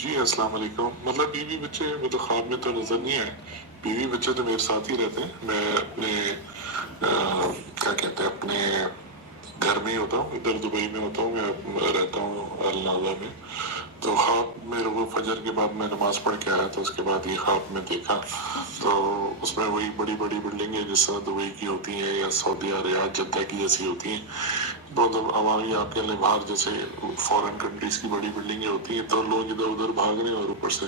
جی السلام علیکم. مطلب بیوی بچے مطلب خواب میں تو نظر نہیں آئے. بیوی بچے تو میرے ساتھ ہی رہتے ہیں. میں اپنے کیا کہتے ہیں اپنے گھر میں ہی ہوتا ہوں. ادھر دبئی میں ہوتا ہوں. میں رہتا ہوں النازع میں. تو خواب میرے کو فجر کے بعد میں نماز پڑھ کے آیا تو اس کے بعد یہ خواب میں دیکھا تو اس میں وہی بڑی بڑی بلڈنگیں جس طرح دبئی کی ہوتی ہیں یا سعودی ریاض جدہ کی جیسی ہوتی ہیں. بہت عوامی آپ کے باہر جیسے فورن کنٹریز کی بڑی بلڈنگیں ہوتی ہیں تو لوگ ادھر ادھر بھاگ رہے ہیں اور اوپر سے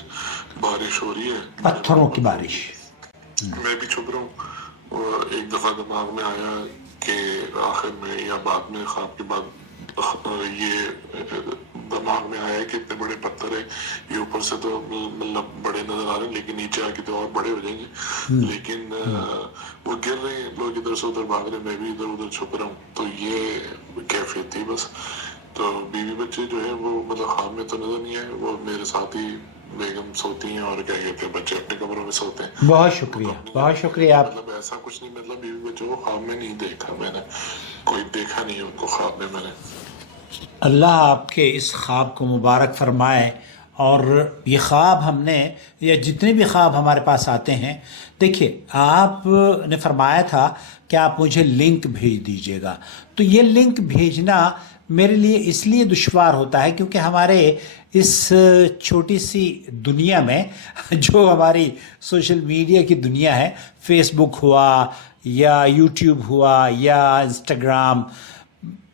بارش ہو رہی ہے, پتھروں کی بارش. میں بھی چھپ رہا ہوں. ایک دفعہ دماغ میں آیا کہ آخر میں یا بعد میں خواب کے بعد یہ دماغ میں آیا کہ اتنے بڑے پتھر ہیں یہ اوپر سے تو مطلب بڑے نظر آ رہے ہیں لیکن نیچے آ کے تو اور بڑے ہو جائیں گے. لیکن وہ گر رہے ہیں, لوگ ادھر سے ادھر بھاگ رہے ہیں, میں بھی ادھر ادھر چھپ رہا ہوں. تو یہ کیفیت تھی بس. تو بیوی بچے جو ہے وہ مطلب خواب میں تو نظر نہیں آئے. وہ میرے ساتھ ہی بیگم سوتی ہیں اور کیا کہتے ہیں بچے اپنے کمروں میں سوتے ہیں. بہت شکریہ, بہت شکریہ. آپ مطلب ایسا کچھ نہیں, مطلب بیوی بچوں کو خواب میں نہیں دیکھا میں نے, کوئی دیکھا نہیں ان کو خواب میں نے. اللہ آپ کے اس خواب کو مبارک فرمائے. اور یہ خواب ہم نے یا جتنے بھی خواب ہمارے پاس آتے ہیں, دیکھیے آپ نے فرمایا تھا کہ آپ مجھے لنک بھیج دیجیے گا. تو یہ لنک بھیجنا میرے لیے اس لیے دشوار ہوتا ہے کیونکہ ہمارے اس چھوٹی سی دنیا میں جو ہماری سوشل میڈیا کی دنیا ہے, فیس بک ہوا یا یوٹیوب ہوا یا انسٹاگرام,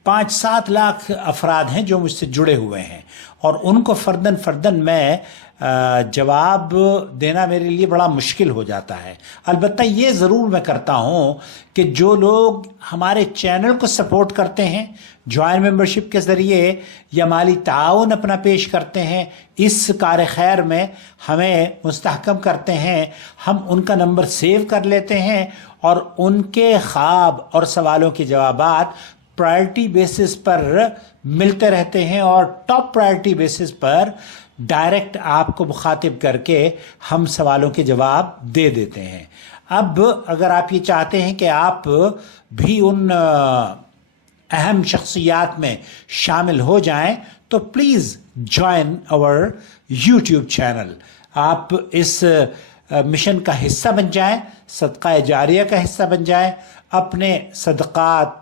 5-7 لاکھ افراد ہیں جو مجھ سے جڑے ہوئے ہیں اور ان کو فرداً میں جواب دینا میرے لیے بڑا مشکل ہو جاتا ہے. البتہ یہ ضرور میں کرتا ہوں کہ جو لوگ ہمارے چینل کو سپورٹ کرتے ہیں جوائن ممبرشپ کے ذریعے یا مالی تعاون اپنا پیش کرتے ہیں, اس کار خیر میں ہمیں مستحکم کرتے ہیں, ہم ان کا نمبر سیو کر لیتے ہیں اور ان کے خواب اور سوالوں کے جوابات پرائرٹی بیسس پر ملتے رہتے ہیں اور ٹاپ پرائرٹی بیسس پر ڈائریکٹ آپ کو مخاطب کر کے ہم سوالوں کے جواب دے دیتے ہیں. اب اگر آپ یہ چاہتے ہیں کہ آپ بھی ان اہم شخصیات میں شامل ہو جائیں تو پلیز جوائن اور یوٹیوب چینل. آپ اس مشن کا حصہ بن جائیں, صدقہ جاریہ کا حصہ بن جائیں. اپنے صدقات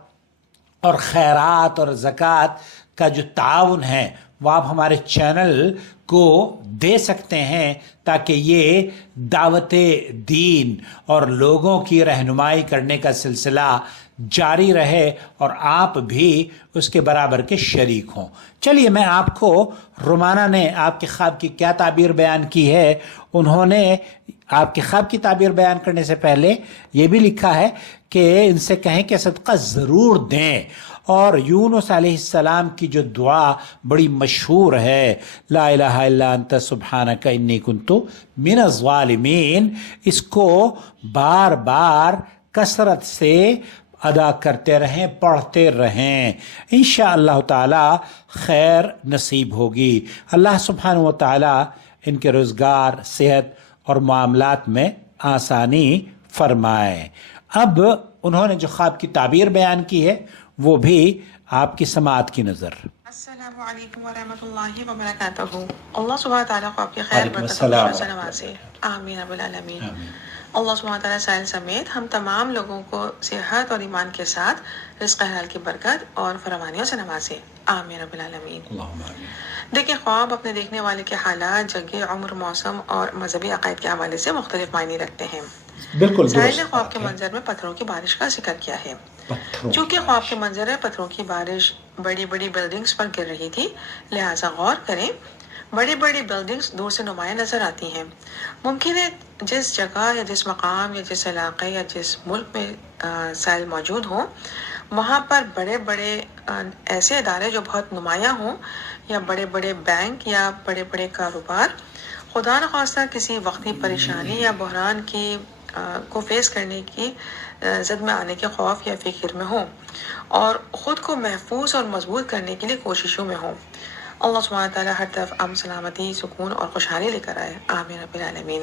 اور خیرات اور زکوٰۃ کا جو تعاون ہے وہ آپ ہمارے چینل کو دے سکتے ہیں تاکہ یہ دعوت دین اور لوگوں کی رہنمائی کرنے کا سلسلہ جاری رہے اور آپ بھی اس کے برابر کے شریک ہوں. چلیے میں آپ کو رومانہ نے آپ کے خواب کی کیا تعبیر بیان کی ہے. انہوں نے آپ کے خواب کی تعبیر بیان کرنے سے پہلے یہ بھی لکھا ہے کہ ان سے کہیں کہ صدقہ ضرور دیں. اور یونس علیہ السلام کی جو دعا بڑی مشہور ہے, لا الہ الا انت سبحانک انی کنت من الظالمین, اس کو بار بار کثرت سے ادا کرتے رہیں, پڑھتے رہیں, انشاءاللہ تعالی خیر نصیب ہوگی. اللہ سبحانہ و تعالی ان کے روزگار, صحت اور معاملات میں آسانی فرمائے. اب انہوں نے جو خواب کی تعبیر بیان کی ہے وہ بھی آپ کی سماعت کی نظر. السلام علیکم ورحمۃ اللہ وبرکاتہ. اللہ سبحانہ تعالیٰ کو آپ کی خیر برکت سے نوازے. آمین رب العالمین. اللہ سبحانہ تعالیٰ سائل سمیت ہم تمام لوگوں کو صحت اور ایمان کے ساتھ رزق حلال کی برکت اور فراوانیوں سے نوازے. آمین رب العالمین. دیکھیں, خواب اپنے دیکھنے والے کے حالات, جگہ, عمر, موسم اور مذہبی عقائد کے حوالے سے مختلف معنی رکھتے ہیں. بالکل سائل نے خواب کے منظر میں پتھروں کی بارش کا ذکر کیا ہے. چونکہ خواب کے منظر ہے پتھروں کی بارش بڑی بڑی بلڈنگز پر گر رہی تھی, لہٰذا غور کریں بڑی بڑی بلڈنگز دور سے نمایاں نظر آتی ہیں. ممکن ہے جس جگہ یا جس مقام یا جس علاقے یا جس ملک میں سائل موجود ہوں وہاں پر بڑے بڑے ایسے ادارے جو بہت نمایاں ہوں, یا بڑے بڑے بینک یا بڑے بڑے کاروبار خدا نخواستہ کسی وقتی پریشانی یا بحران کو فیس کرنے کی زد میں آنے کے خوف یا فکر میں ہوں اور خود کو محفوظ اور مضبوط کرنے کے لیے کوششوں میں ہوں. اللہ سبحانہ تعالیٰ ہر طرف امن, سلامتی, سکون اور خوشحالی لے کر آئے. آمین رب العالمین.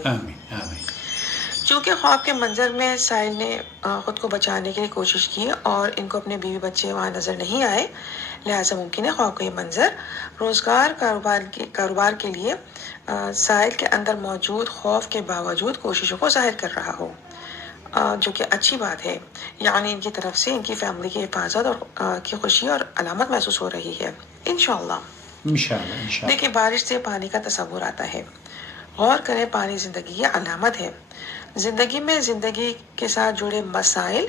چونکہ خواب کے منظر میں سائل نے خود کو بچانے کے لیے کوشش کی اور ان کو اپنے بیوی بچے وہاں نظر نہیں آئے, لہٰذا ممکن ہے خواہ کوئی منظر روزگار کاروبار کے لیے ساحل کے اندر موجود خوف کے باوجود کوششوں کو ظاہر کر رہا ہو، جو کہ اچھی بات ہے، یعنی ان کی طرف سے ان کی فیملی کی حفاظت اور کی خوشی اور علامت محسوس ہو رہی ہے انشاءاللہ۔ انشاءاللہ۔ دیکھیں، بارش سے پانی کا تصور آتا ہے، غور کریں، پانی زندگی کی علامت ہے۔ زندگی میں زندگی کے ساتھ جڑے مسائل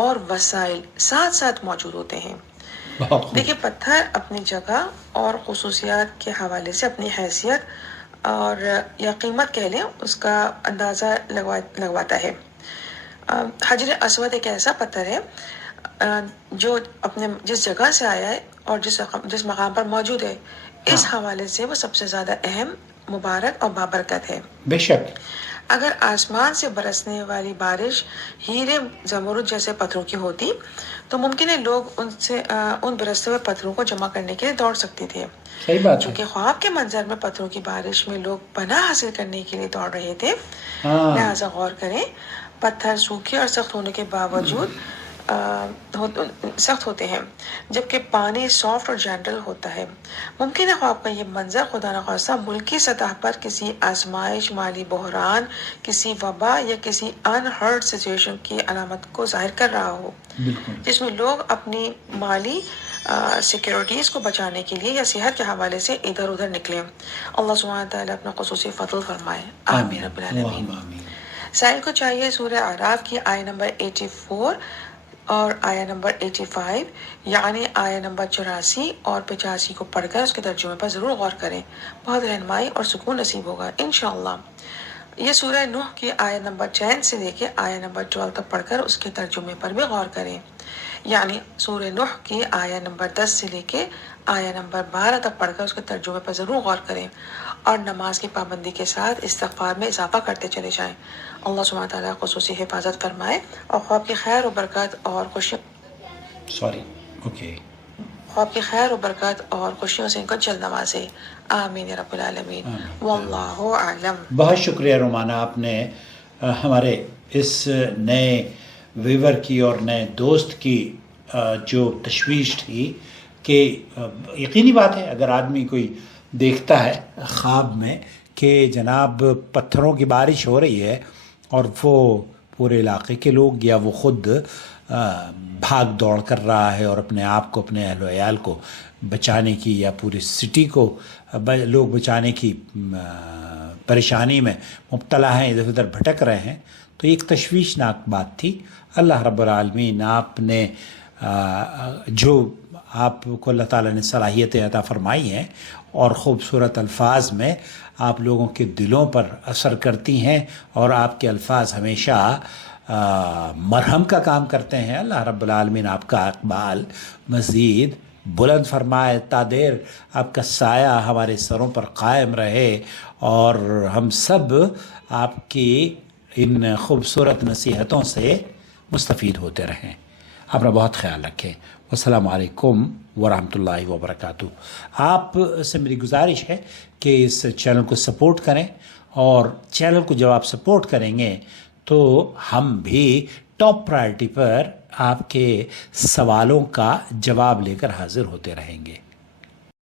اور وسائل ساتھ ساتھ موجود ہوتے ہیں۔ دیکھیں، پتھر اپنی جگہ اور خصوصیات کے حوالے سے اپنی حیثیت اور یا قیمت کہہ لیں اس کا اندازہ لگواتا ہے۔ حجر اسود ایک ایسا پتھر ہے جو اپنے جس جگہ سے آیا ہے اور جس مقام پر موجود ہے، اس حوالے سے وہ سب سے زیادہ اہم، مبارک اور بابرکت ہے۔ بے شک۔ اگر آسمان سے برسنے والی بارش ہیرے زمرد جیسے پتھروں کی ہوتی تو ممکن ہے لوگ ان برستے ہوئے پتھروں کو جمع کرنے کے لیے دوڑ سکتے تھے۔ صحیح بات ہے۔ چونکہ خواب کے منظر میں پتھروں کی بارش میں لوگ پناہ حاصل کرنے کے لیے دوڑ رہے تھے، لہٰذا غور کریں، پتھر سوکھے اور سخت ہونے کے باوجود سخت ہوتے ہیں، جبکہ پانی سافٹ اور جینٹل ہوتا ہے۔ ممکن ہے خواب کا یہ منظر خدا نخواستہ ملکی سطح پر کسی آزمائش، مالی بحران، کسی وبا یا کسی انہرڈ سچویشن کی علامت کو ظاہر کر رہا ہو، جس میں لوگ اپنی مالی سیکیورٹیز کو بچانے کے لیے یا صحت کے حوالے سے ادھر ادھر نکلیں۔ اللہ سبحانہ تعالیٰ اپنا خصوصی فضل فرمائے، آمین رب العالمین۔ سائل کو چاہیے سورہ اعراف کی آیہ نمبر 84 اور آیہ نمبر 85، یعنی آیہ نمبر 84 اور 85 کو پڑھ کر اس کے ترجمے پر ضرور غور کریں، بہت رہنمائی اور سکون نصیب ہوگا انشاءاللہ۔ یہ سورہ نوح کی آیہ نمبر 10 سے لے کے آیہ نمبر 12 تک پڑھ کر اس کے ترجمے پر بھی غور کریں، یعنی سورہ نوح کی آیہ نمبر 10 سے لے کے آیہ نمبر 12 تک پڑھ کر اس کے ترجمے پر ضرور غور کریں، اور نماز کی پابندی کے ساتھ استغفار میں اضافہ کرتے چلے جائیں۔ اللہ سبحانہ تعالیٰ خصوصی حفاظت فرمائے اور خواب کی خیر و برکات اور خوشیوں سے ان کو جلد نوازے، آمین رب العالمین، واللہ اعلم۔ بہت شکریہ رومانا، آپ نے ہمارے اس نئے ویور کی اور نئے دوست کی جو تشویش تھی کہ یقینی بات ہے اگر آدمی کوئی دیکھتا ہے خواب میں کہ جناب پتھروں کی بارش ہو رہی ہے اور وہ پورے علاقے کے لوگ یا وہ خود بھاگ دوڑ کر رہا ہے اور اپنے آپ کو، اپنے اہل و عیال کو بچانے کی یا پوری سٹی کو لوگ بچانے کی پریشانی میں مبتلا ہیں، ادھر ادھر بھٹک رہے ہیں، تو ایک تشویشناک بات تھی۔ اللہ رب العالمین آپ نے جو آپ کو اللہ تعالیٰ نے صلاحیتیں عطا فرمائی ہیں اور خوبصورت الفاظ میں آپ لوگوں کے دلوں پر اثر کرتی ہیں اور آپ کے الفاظ ہمیشہ مرہم کا کام کرتے ہیں۔ اللہ رب العالمین آپ کا اقبال مزید بلند فرمائے، تا دیر آپ کا سایہ ہمارے سروں پر قائم رہے اور ہم سب آپ کی ان خوبصورت نصیحتوں سے مستفید ہوتے رہیں۔ اپنا بہت خیال رکھیں۔ السلام علیکم ورحمۃ اللہ وبرکاتہ۔ آپ سے میری گزارش ہے کہ اس چینل کو سپورٹ کریں، اور چینل کو جب آپ سپورٹ کریں گے تو ہم بھی ٹاپ پرائرٹی پر آپ کے سوالوں کا جواب لے کر حاضر ہوتے رہیں گے۔